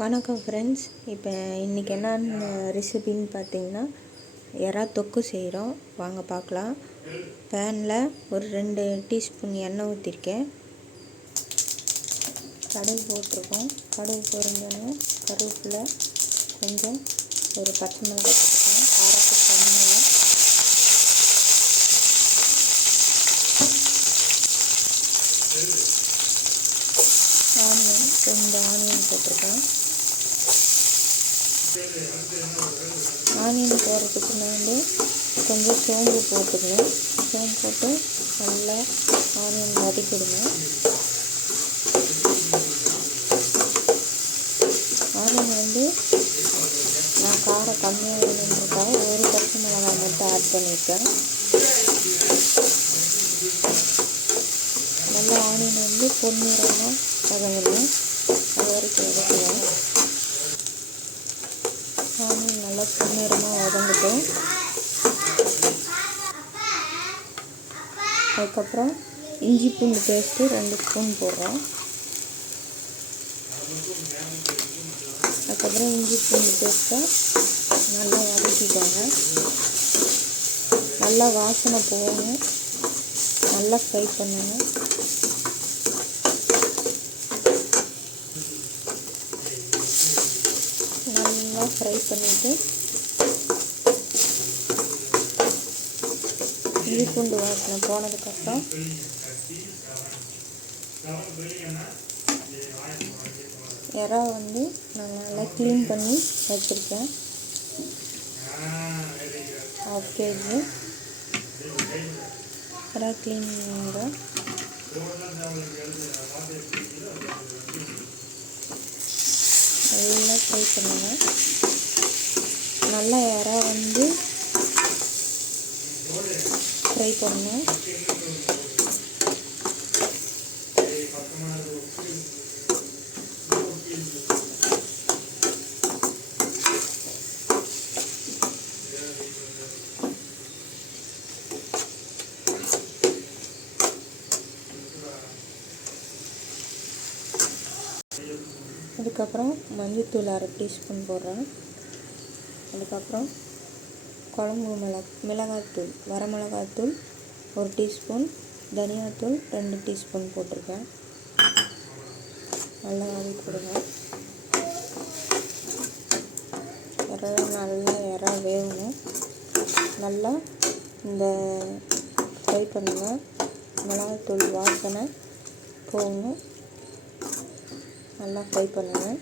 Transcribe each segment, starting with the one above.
வணக்கம் ஃப்ரெண்ட்ஸ். இப்போ இன்றைக்கி என்ன ரெசிபின்னு பார்த்தீங்கன்னா எறா தொக்கு செய்கிறோம். வாங்க பார்க்கலாம். பேனில் ஒரு 2 டீஸ்பூன் எண்ணெய் ஊற்றிருக்கேன். கடுகு போட்டிருக்கோம். கடுகு பொரிஞ்சோன்னு கருவேப்பிலை கொஞ்சம் ஒரு பச்சை மிளகாய் போட்டிருக்கேன். காரத்துக்கு தண்ணியில் ஆனியன் 2 ஆனியன் போட்டிருக்கேன். ஆனியன் போடுறதுக்கு முன்னாடி கொஞ்சம் சோம்பு போட்டுக்கணும். சோம்பு போட்டு நல்லா ஆனியன் வதக்கிடுங்க. ஆனியன் நான் காரம் கம்மியாக வேணுன்றதுக்காக ஒரு பச்சை மிளகாய் மட்டும் ஆட் பண்ணியிருக்கேன். நல்லா ஆனியன் பொன்னிறமாக வதங்கணும். அது வரைக்கும் வதக்கலாம். ஆனியன் நல்லா பொன்னிறமாக வதங்கட்டும். அதுக்கப்புறம் இஞ்சி பூண்டு பேஸ்ட்டு 2 ஸ்பூன் போடுறோம். அதுக்கப்புறம் இஞ்சி பூண்டு பேஸ்ட்டை நல்லா வதக்கிக்கோங்க. நல்லா வாசனை போகணும். நல்லா ஃப்ரை பண்ணுங்கள். நல்லா ஃப்ரை பண்ணிவிட்டு இஞ்சி பூண்டு வாசனை போனதுக்கப்புறம் எறா நான் நல்லா க்ளீன் பண்ணி வச்சுருக்கேன். 1/2 kg எறா க்ளீன் பண்ணுறேன். நல்லா ஃப்ரை பண்ணுங்கள். நல்லா எறா ஃப்ரை பண்ணணும். அதுக்கப்புறம் மஞ்சள்தூள் 1/2 டீஸ்பூன் போடுறேன். அதுக்கப்புறம் குழம்பு மிளகாய்த்தூள் வரமிளகாய்த்தூள் 1 டீஸ்பூன், தனியாத்தூள் 2 டீஸ்பூன் போட்டிருக்கேன். நல்லா வதக்கி கொடுங்க. எறா வேகணும். நல்லா இந்த ஃப்ரை பண்ணுங்கள். மிளகாய்த்தூள் வாசனை போகணும். நல்லா ஃப்ரை பண்ணுங்கள்.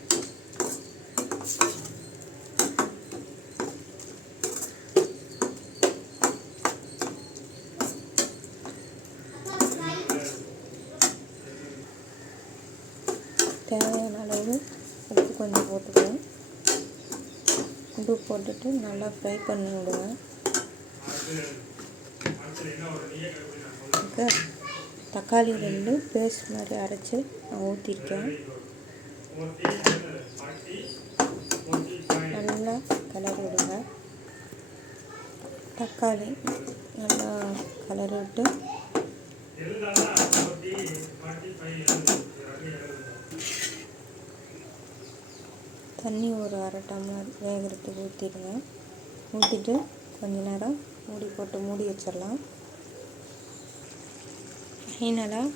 தேவையான அளவு உப்பு கொஞ்சம் போட்டுக்குவோம். உப்பு போட்டுட்டு நல்லா ஃப்ரை பண்ணி விடுங்க. தக்காளி 2 பேஸ்ட் மாதிரி அரைச்சி நான் ஊற்றிருக்கேன். நல்லா கிளறி விடுங்க. தக்காளி நல்லா கிளறி விட்டு தண்ணி ஒரு 1/2 டம்ளர் வேகிறதுக்கு ஊற்றிடுங்க. ஊற்றிட்டு கொஞ்ச நேரம் மூடி வச்சிடலாம். ஃபைனலாக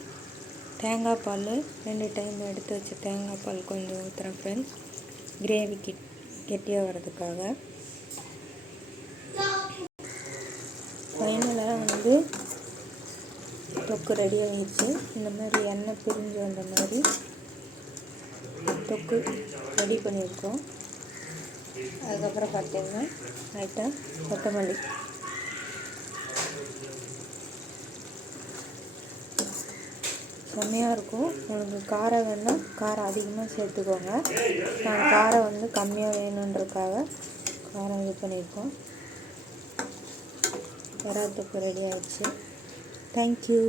தேங்காய் பால் 2 டைம் எடுத்து வச்ச தேங்காய் பால் கொஞ்சம் ஊற்றுறேன் ஃப்ரெண்ட்ஸ், கிரேவிக்கு கெட்டியாக வர்றதுக்காக. ஃபைனலாக தொக்கு ரெடி ஆகிடுச்சு. இந்த மாதிரி எண்ணெய் பிரிஞ்சு வந்த மாதிரி தொக்கு ரெடி பண்ணியிருக்கோம். அதுக்கப்புறம் பார்த்திங்கன்னா லைட்டாக கொத்தமல்லி செம்மையாக இருக்கும். உங்களுக்கு காரம் வேணும்னா காரம் அதிகமாக சேர்த்துக்கோங்க. நான் காரம் கம்மியாக வேணுன்றதுக்காக காரம் இது பண்ணியிருக்கோம். எறா தொக்கு ரெடி ஆகிடுச்சு. தேங்க்யூ.